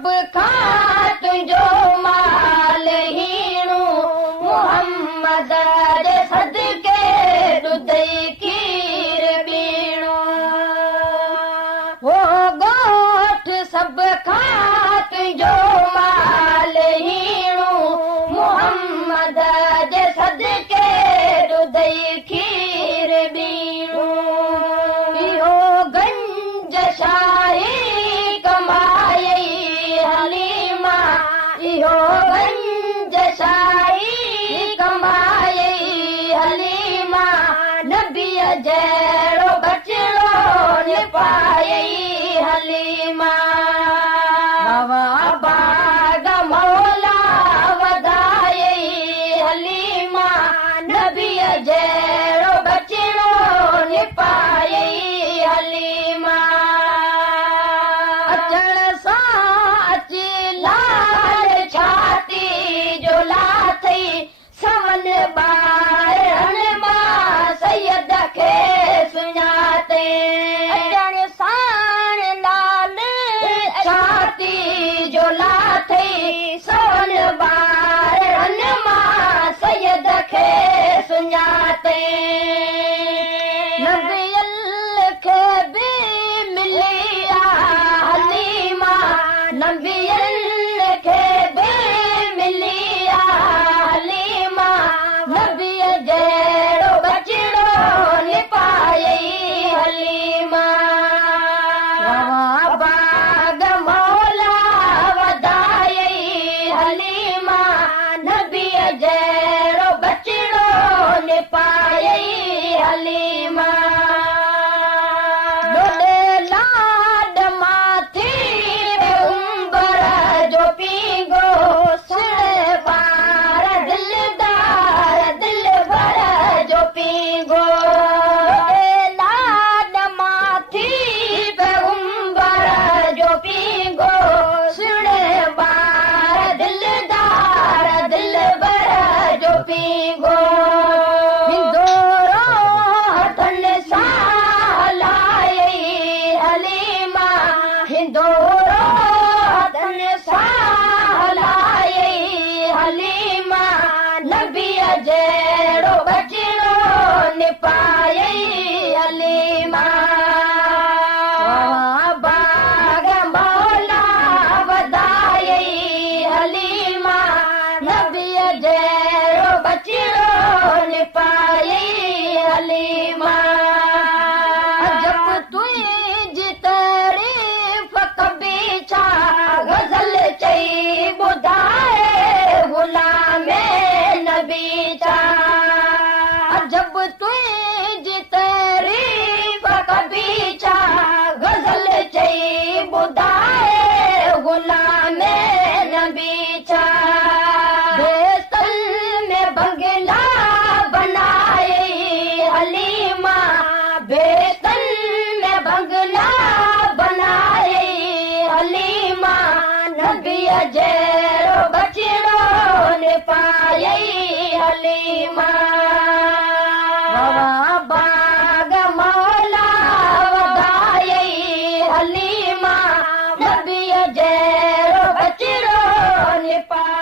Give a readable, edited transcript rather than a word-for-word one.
सब खां तुंहिंजो माल हीणो मोहम्मद जे सदके ॾुधई खीर बीणो हो ॻोठ सब खां तुंहिंजो माल हीणो मोहम्मद जे सदके ॾुधई खीर बीणो इहो गंज शाही कमायई हलीमा इहो गंज शाही कमायई हलीमा नबीअ जहिड़ो बचड़ो न पायई हलीमा बाबा बाग मौला वधायई हलीमा नबीअ जहिड़ो बचड़ो न पायई हलीमा अचण सां अची लाल छाती जो लाथई सवन ॿारनि मां सैयद खे सुञाते अचण सां लाल छाती जो लाथई सवन ॿारनि मां सैयद खे सुञाते नबियल खे बि मिली हलीमा नबियल खे बि मिली हलीमा नबीअ जहिड़ो बचड़ो न पायई हलीमा बाग मौला वधायई हलीमा नबीअ जहिड़ो बचड़ो न पायई हलीमा लोॾे लाड माथी उंबर जो पींगो सुण ॿार दिलदार दिल भर जो पींगो लोॾे लाड माथी उंबर जो पींगो सुण ॿार दिलदार दिल भर जो पींगो हिंदोरो हथनि सां हलायई हलीमा हिंदोरो हथनि सां हलायई हलीमा नबीअ जहिड़ो बचड़ो न पायई हलीमा बाग मौला वधायई हलीमा नबीअ जहिड़ो बचड़ो न पायई हलीमा जब तुंहिंजी तारीफ़ कबी छा गज़ल चई ॿुधाए गुलाम नबी छा जब तुंहिंजी तारीफ़ कबी छा गज़ल चई ॿुधाए गुलाम नबी छा बेस्तल में बंगला बनायई हलीमा बेस्तल में बंगला बनायई हलीमा नबीअ जहिड़ो बचड़ो न पायई हलीमा बाग मौला वधायई हलीमा नबीअ जहिड़ो बचड़ो न पायई